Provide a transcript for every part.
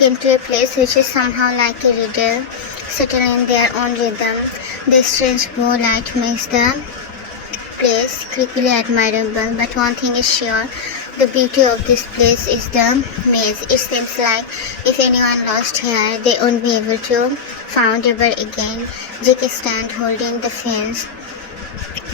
came to a place which is somehow like a riddle, settle in their own rhythm. The strange glow light makes the place creepily admirable, but one thing is sure, the beauty of this place is the maze. It seems like if anyone lost here, they won't be able to found ever again. Jake stands holding the fence,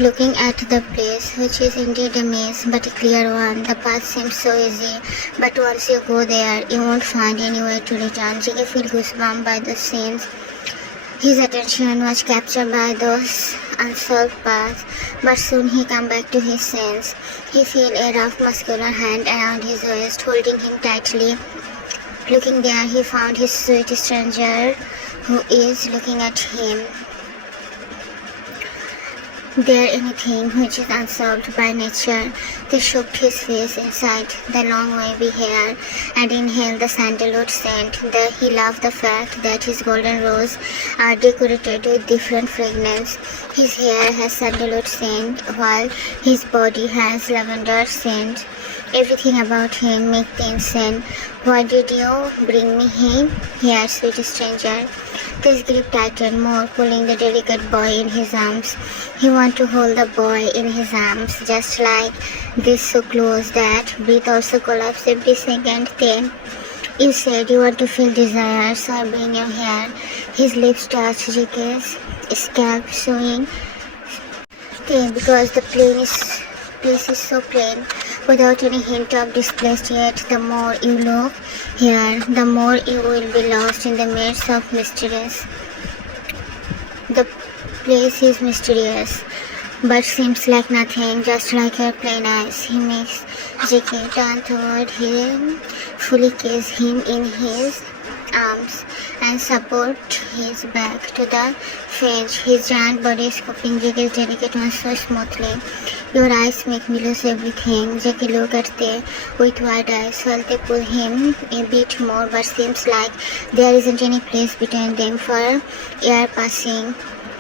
looking at the place, which is indeed a maze, but a clear one. The path seems so easy, but once you go there, you won't find any way to return. Jake feels goosebumps by the scenes. His attention was captured by those unsolved paths, but soon he came back to his sense. He felt a rough muscular hand around his waist, holding him tightly. Looking there, he found his sweet stranger, who is looking at him. There anything which is unsolved by nature. They shoved his face inside the long wavy hair and inhaled the sandalwood scent. He loved the fact that his golden roses are decorated with different fragrance. His hair has sandalwood scent while his body has lavender scent. Everything about him made me insane. Why did you bring me here, sweet stranger? His grip tightened more, pulling the delicate boy in his arms. He wanted to hold the boy in his arms, just like this, so close that breath also collapsed every second. Then, you said you want to feel desire, so I bring you here. His lips touched Jake's scalp, showing because the place is so plain, without any hint of displaced. Yet the more you look here, the more you will be lost in the midst of mysteries. The place is mysterious, but seems like nothing, just like your plain eyes. He makes Jackie turn toward him, fully kiss him in his arms, and support his back to the fence. His giant body scooping Jackie's delicate one so smoothly. Your eyes make me lose everything. Jackie looked at them with wide eyes while they pull him a bit more, but seems like there isn't any place between them for air passing.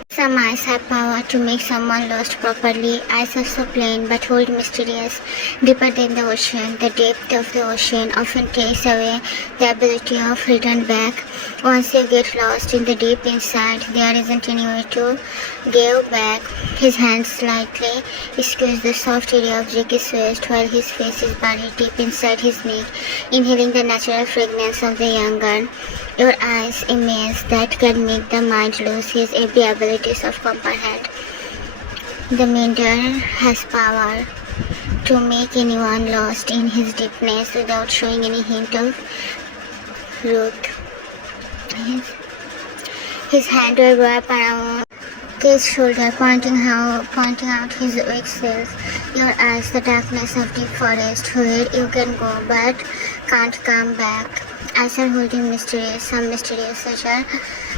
Some eyes have power to make someone lost properly. Eyes are so plain but hold mysterious. Deeper than the ocean, the depth of the ocean often takes away the ability of return back. Once you get lost in the deep inside, there isn't any way to go back. His hands slightly squeeze the soft area of Jackie's waist while his face is buried deep inside his neck, inhaling the natural fragrance of the young girl. Your eyes, a maze that can make the mind lose his every abilities of comprehend. The demeanor has power to make anyone lost in his deepness without showing any hint of truth. His hand will wrap around his shoulder, pointing out his weak cells. Your eyes, the darkness of deep forest, where you can go but can't come back. Eyes are holding mysterious, some mysterious such are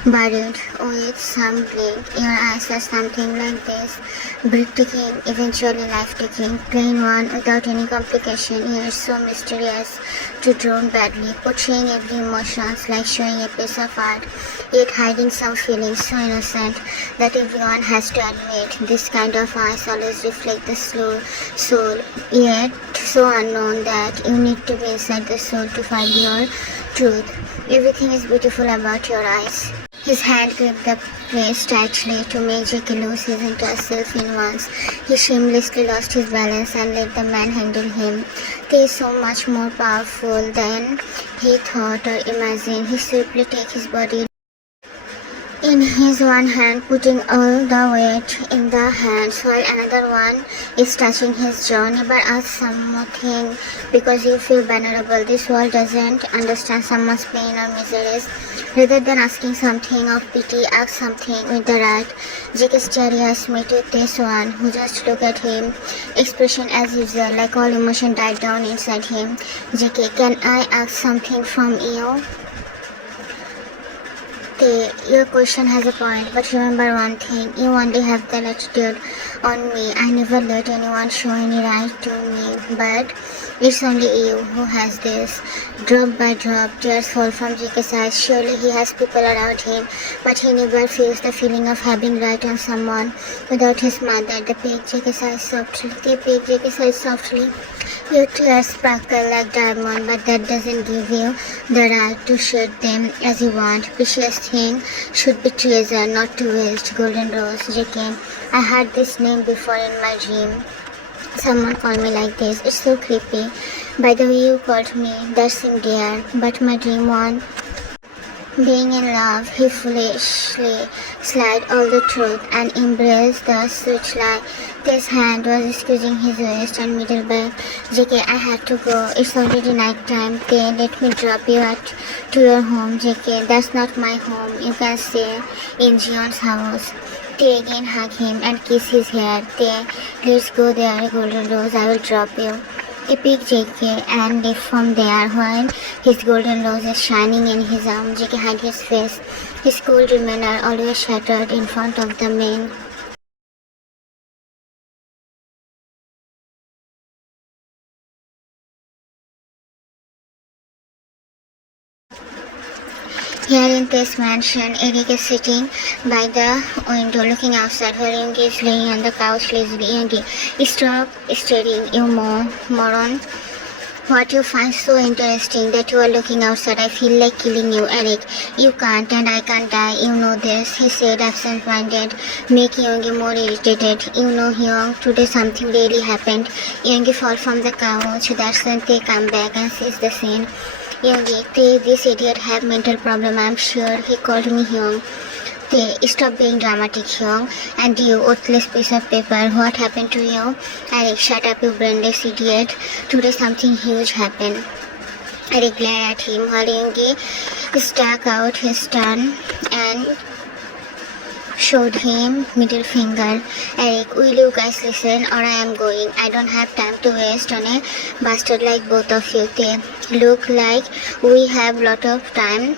buried with some blink. Your eyes are something like this, breathtaking, eventually life-taking, plain one without any complication. Yet so mysterious to drown badly, portraying every emotions like showing a piece of art, yet hiding some feelings so innocent that everyone has to admit. This kind of eyes always reflect the soul, yet so unknown that you need to be inside the soul to find your truth. Everything is beautiful about your eyes. His hand gripped the place tightly to make Jackie lose his entire self in once. He shamelessly lost his balance and let the man handle him. He is so much more powerful than he thought or imagined. He swiftly takes his body in his one hand, putting all the weight in the hands, while another one is touching his jaw. Never ask something because you feel vulnerable. This world doesn't understand someone's pain or miseries. Rather than asking something of pity, ask something with the right. Jake stared eyes met with this one, who just looked at him, expression as usual, like all emotion died down inside him. Jake, can I ask something from you? Your question has a point, but remember one thing, you only have the latitude on me. I never let anyone show any right to me, but It's only you who has this. Drop by drop, tears fall from JK's eyes. Surely he has people around him, but he never feels the feeling of having right on someone without his mother. They pick JK's eyes softly. Your tears sparkle like diamond, but that doesn't give you the right to shoot them as you want. Precious thing should be treasure, not to waste. Golden Rose, JK. I heard this name before in my dream. Someone called me like this. It's so creepy. By the way you called me, that seemed dear. But my dream one, being in love, he foolishly slid all the truth and embraced the sweet lie. His hand was squeezing his waist and middle back. JK, I have to go. It's already night time. They let me drop you to your home, JK. That's not my home. You can stay in Jeon's house. They again hug him and kiss his hair. Let's go there, Golden Rose. I will drop you. They pick JK and leave from there while his golden rose is shining in his arm. JK had his face, his cool demeanor always shattered in front of the men. Here in this mansion, Eric is sitting by the window looking outside while Yoongi is laying on the couch lazily. Yoongi, stop staring, you moron. What you find so interesting that you are looking outside? I feel like killing you, Eric. You can't and I can't die. You know this, he said absent-minded, making Yoongi more irritated. You know, Hyung, today something really happened. Yoongi falls from the couch. That's when they come back and sees the scene. Yoongi, this idiot have mental problem, I'm sure. He called me Hyung. Stop being dramatic, Hyung. And you, worthless piece of paper, what happened to you? Eric, shut up, you brainless idiot. Today something huge happened. Eric glared at him while Yoongi stuck out his tongue and showed him middle finger. Eric, will you guys listen or I am going. I don't have time to waste on a bastard like both of you. They look like we have lot of time.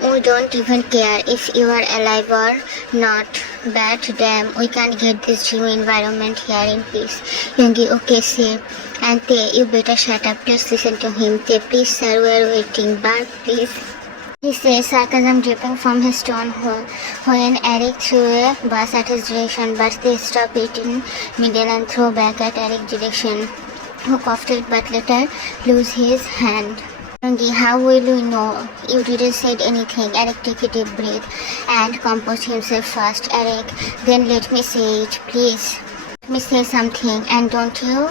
We don't even care if you are alive or not. But damn, we can't get this dream environment here in peace. Yoongi, okay, say. And you better shut up. Just listen to him. Please sir, we are waiting. But please. He says, sarcasm dripping from his tone when Eric threw a bus at his direction, but they stop it in middle and throw back at Eric's direction, who coughed it but later lose his hand. Yoongi, how will we know? You didn't say anything. Eric, take a deep breath and compose himself first. Eric, then let me say it, please. Let me say something, and don't you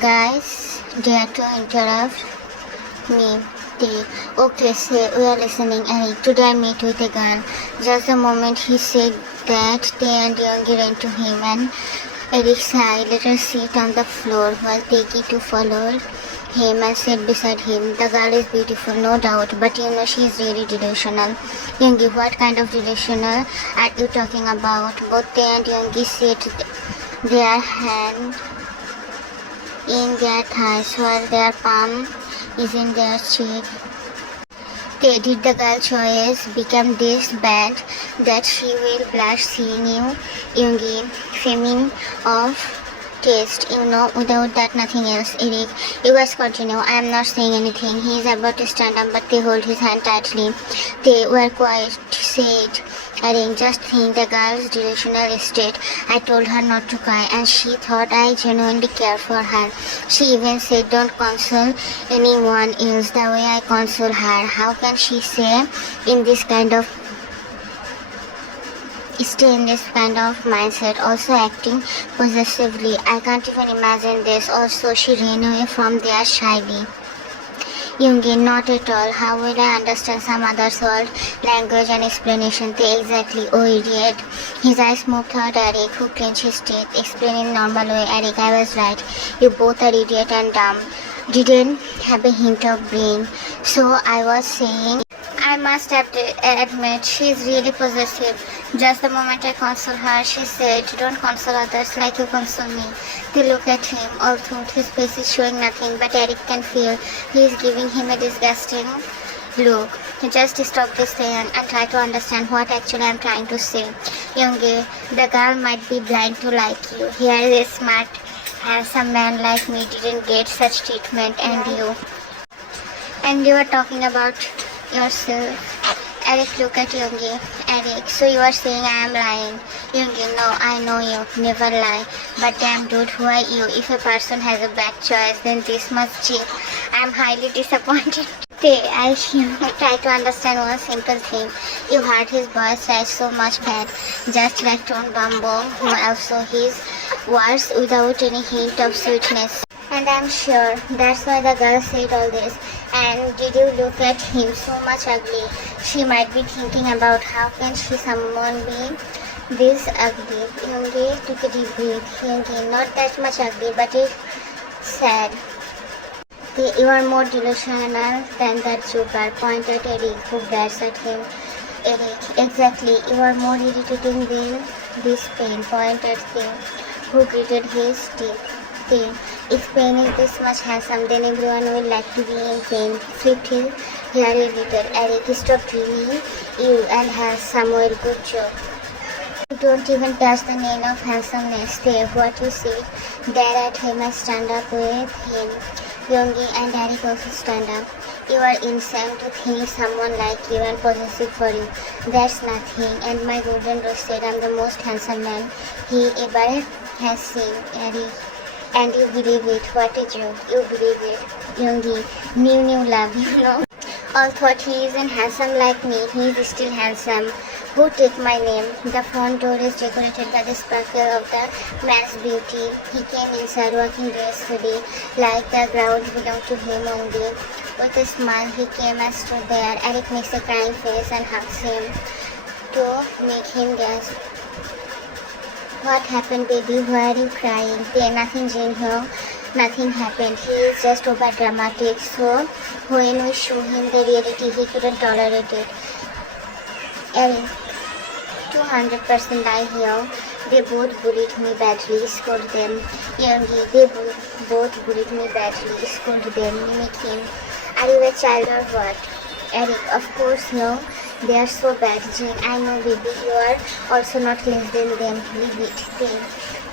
guys dare to interrupt me. Okay, say, we are listening. Eric, today I met with a girl. Just the moment he said that, Tae and Yoongi ran to him and Eric sighed, let her sit on the floor while Tae too followed him and sat beside him. The girl is beautiful, no doubt, but you know she is really delusional. Yoongi, what kind of delusional are you talking about? Both Tae and Yoongi set their hand in their thighs while their palm is in their cheek. Did the girl's choice become this bad that she will blush seeing you? Yoongi, feminine of taste, you know, without that nothing else. Eric, you guys continue. I am not saying anything. He is about to stand up, but they hold his hand tightly. They were quiet, said Eric, just think the girl's delusional state. I told her not to cry and she thought I genuinely care for her. She even said don't console anyone else the way I console her. How can she say in this kind of stay in this kind of mindset, also acting possessively? I can't even imagine this. Also, she ran away from there shyly. Yoongi, not at all. How will I understand some other's world, language and explanation? They exactly, oh idiot. His eyes moved toward Eric, who clenched his teeth, explained in normal way. Eric, I was right. You both are idiot and dumb. Didn't have a hint of brain. So I was saying, I must admit, she is really possessive. Just the moment I console her, she said, don't console others like you console me. They look at him, although his face is showing nothing, but Eric can feel he is giving him a disgusting look. Just stop this thing and try to understand what actually I am trying to say. Yoongi, the girl might be blind to like you. Here is a smart handsome man like me didn't get such treatment, and you are talking about yourself. Eric, look at Yoongi. Eric, so you are saying I am lying. Yoongi, no, I know you. Never lie. But damn dude, who are you? If a person has a bad choice, then this must cheat. I am highly disappointed. I try to understand one simple thing. You heard his voice right so much bad. Just like Tom Bumbo, who also his words without any hint of sweetness. And I'm sure that's why the girl said all this. And did you look at him so much ugly? She might be thinking about how can she someone be this ugly. Yoongi took a deep breath. Yoongi, not that much ugly, but it's sad. You are more delusional than that joker. Point at Eric, who glares at him. Eric, exactly. You are more irritating than this pain. Point at him, who gritted his teeth. If pain is this much handsome, then everyone will like to be in pain. Flipped his hair a little. Eric, stop dreaming. You and has Samuel, good job. You don't even touch the nail of handsomeness. There, what you see. Dare at him and stand up with him. Yoongi and Eric also stand up. You are insane to think someone like you and possessive for you. That's nothing. And my golden rose said I'm the most handsome man he ever has seen. Eric. And you believe it. What a joke. You believe it. Yoongi, new love, All thought he isn't handsome like me. He is still handsome. Who take my name? The front door is decorated by the sparkle of the man's beauty. He came inside walking gracefully, like the ground belonged to him only. With a smile, he came and stood there. Eric makes a crying face and hugs him to make him gasp. What happened, baby? Why are you crying? Nothing, Jeon. Nothing happened. He is just over dramatic. So when we show him the reality, he couldn't tolerate it. Eric, 200% lie here. They both bullied me badly. Scold them. Yoongi, they both bullied me badly. Scold them. Mimic him. Are you a child or what? Eric, of course no. They are so bad, Jean. I know, baby. You are also not less than them. Leave it.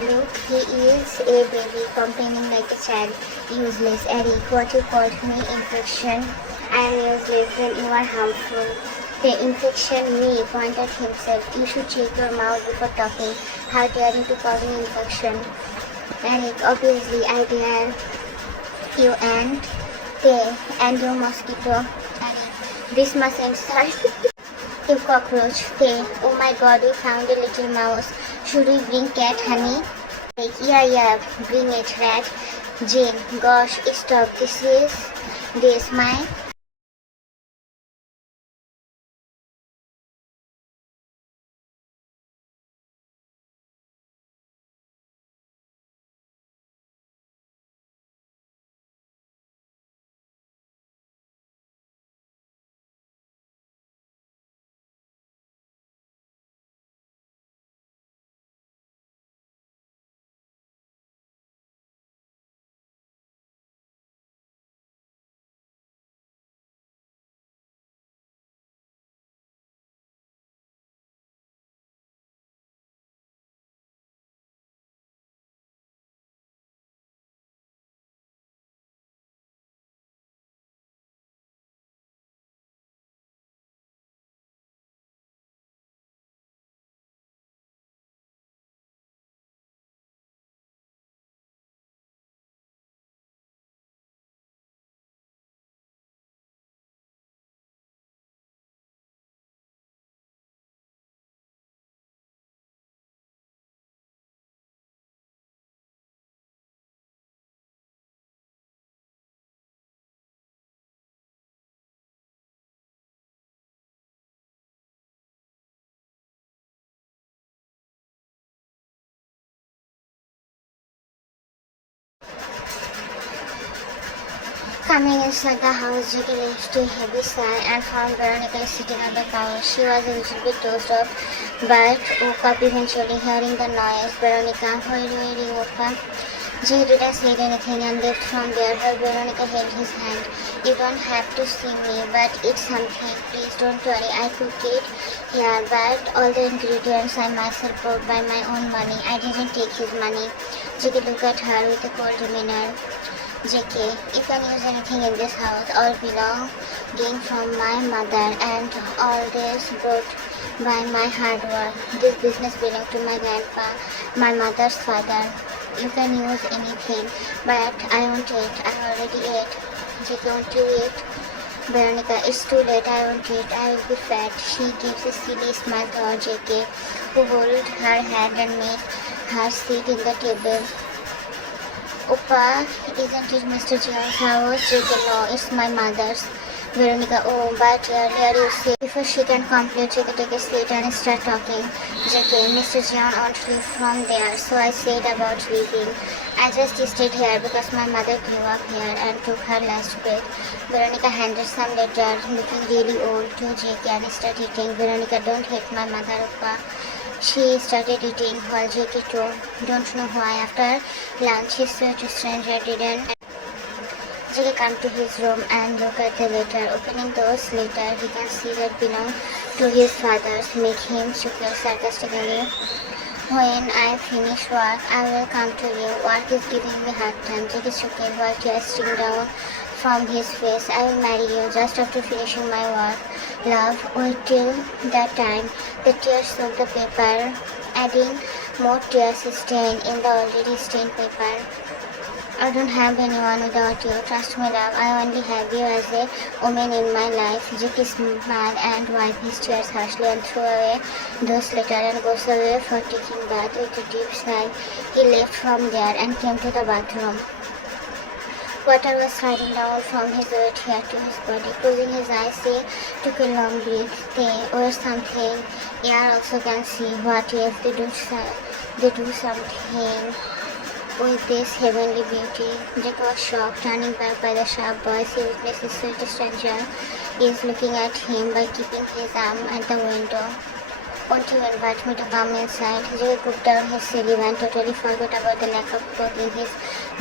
Look, he is a baby, complaining like a child. Useless. Eric, what you called me infection. I am useless, then you are harmful. The infection me, point at himself. You should check your mouth before talking. How dare you to call me infection? Eric, obviously I dare you and they and your mosquito. Eric, this must insult. You cockroach. Oh my god, we found a little mouse. Should we bring cat, honey? Like, yeah, bring it, rat. Jane, gosh, stop. This my... Coming inside the house, Judy left a heavy sigh and found Veronica sitting on the couch. She was a little bit dozed off, but woke up eventually hearing the noise. Veronica, where you removed her? Jay didn't say anything and left from there while Veronica held his hand. You don't have to see me, but it's something. Please don't worry, I cooked it here, but all the ingredients I myself bought by my own money. I didn't take his money. Jay looked at her with a cold demeanor. JK, you can use anything in this house, all belonging from my mother and all this brought by my hard work. This business belonged to my grandpa, my mother's father. You can use anything, but I won't eat. I already ate. JK, won't you eat? Veronica, it's too late. I won't eat. I will be fat. She gives a silly smile to her JK, who held her hand and made her sit in the table. Oppa, isn't it Mr. Jeon's house? JK, no, it's my mother's. Veronica, oh, but earlier you said before she can complete, JK, take a seat and start talking. JK, Mr. Jeon won't leave from there, so I said about leaving. I just stayed here because my mother grew up here and took her last breath. Veronica handed some letter, looking really old, to JK and started eating. Veronica, don't hate my mother, Oppa. She started eating while JK too. Don't know why. After lunch, his sweet stranger didn't. JK come to his room and look at the letter. Opening those letters, he can see that belong to his father's. Make him chuckle sarcastically. When I finish work, I will come to you. Work is giving me hard time. JK chuckled while tears streamed down from his face. I will marry you just after finishing my work. Love, wait till that time. The tears soaked the paper, adding more tears stained in the already stained paper. I don't have anyone without you. Trust me, love. I only have you as a woman in my life. JK smiled and wiped his tears harshly and threw away those letters and goes away for taking bath with a deep sigh. He left from there and came to the bathroom. Water was sliding down from his wet hair to his body. Closing his eyes, he took a long breath. They were something air also can see. What if they do something with this heavenly beauty? Jack was shocked, turning back by the sharp voice. He witnessed his sweet stranger is looking at him by keeping his arm at the window. Won't you invite me to come inside? Jack put down his sleeve and totally forgot about the lack of clothes in his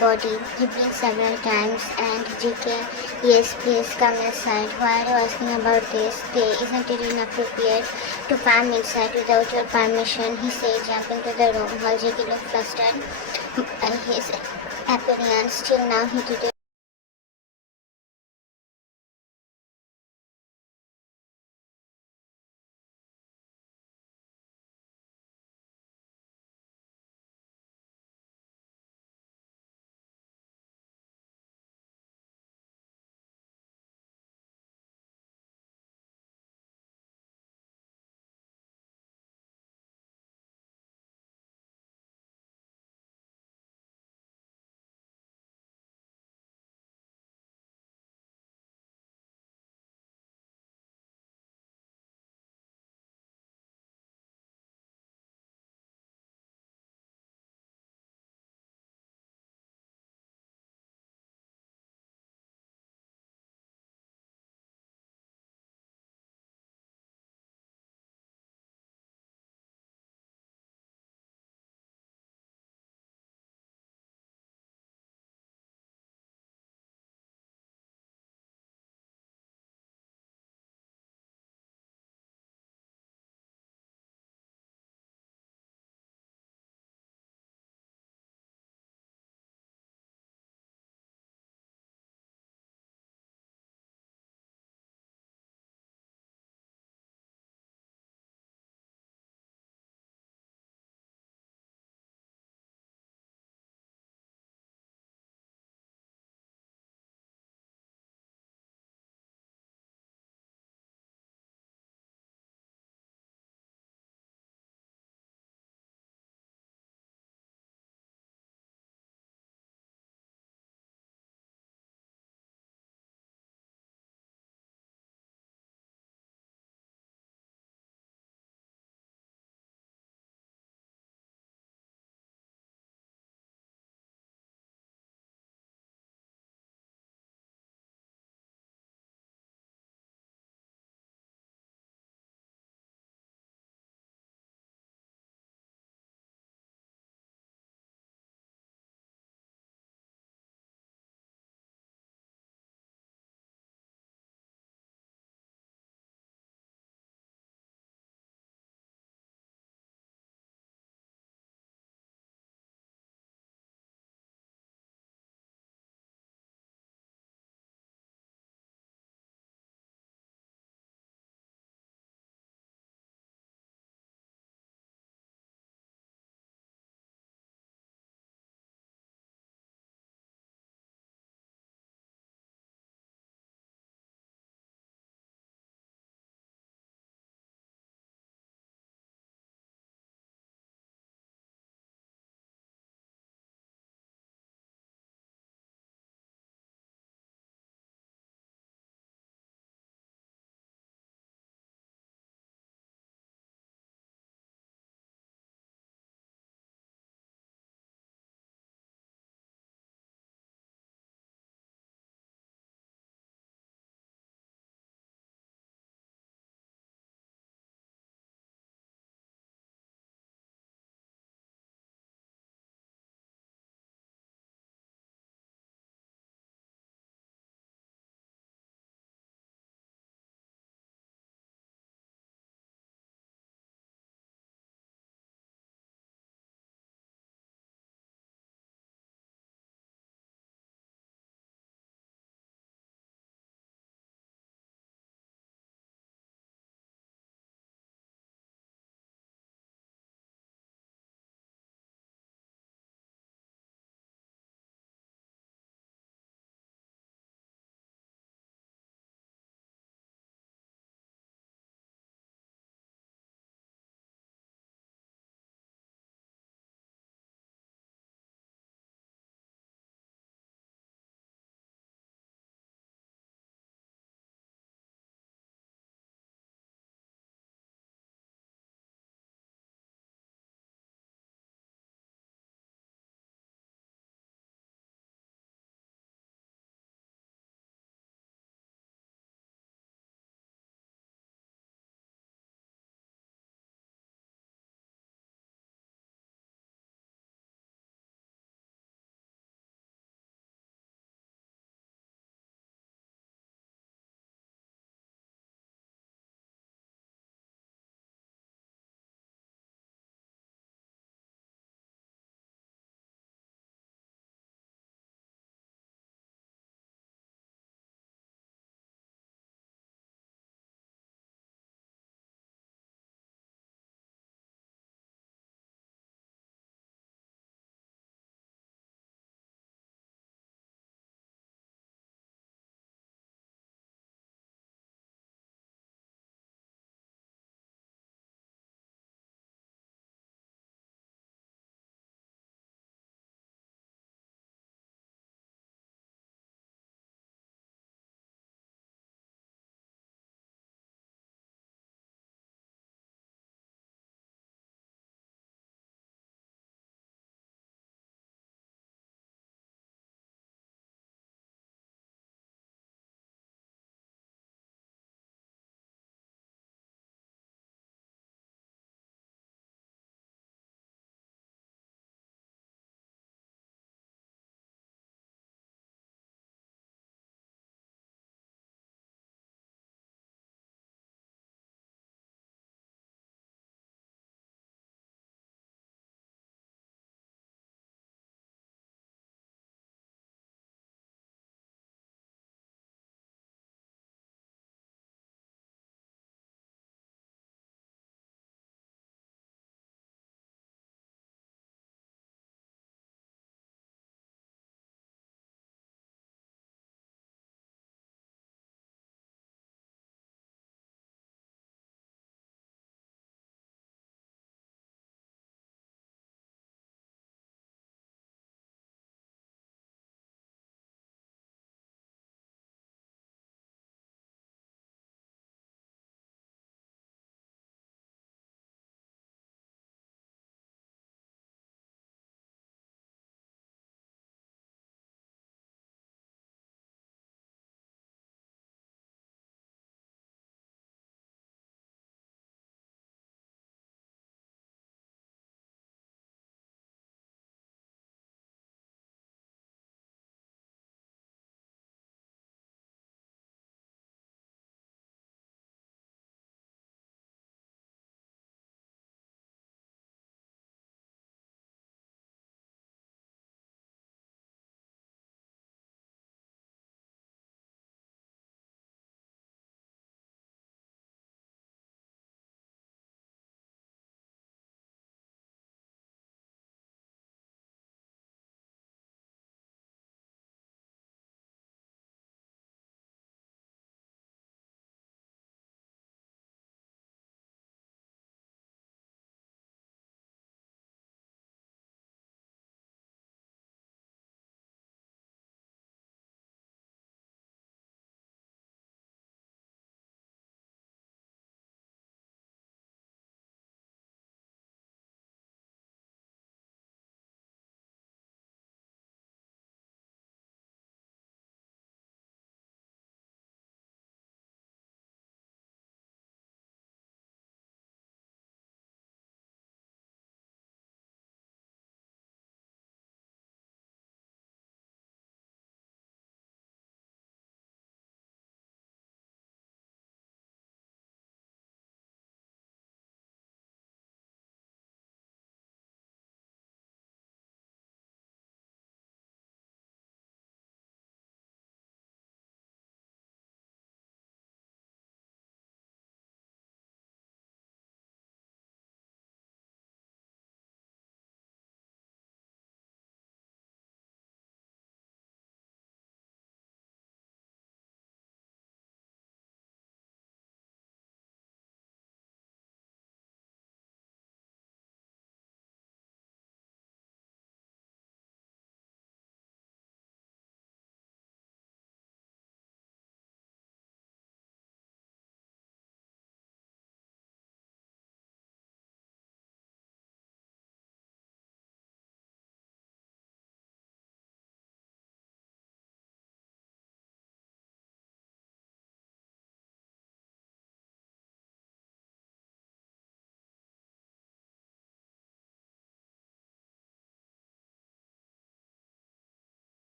body. He blinked several times and JK, yes, please come inside. Why are you asking about this? Isn't it inappropriate to come inside without your permission? He said, jumping to the room while JK looked flustered by his appearance. Till now he didn't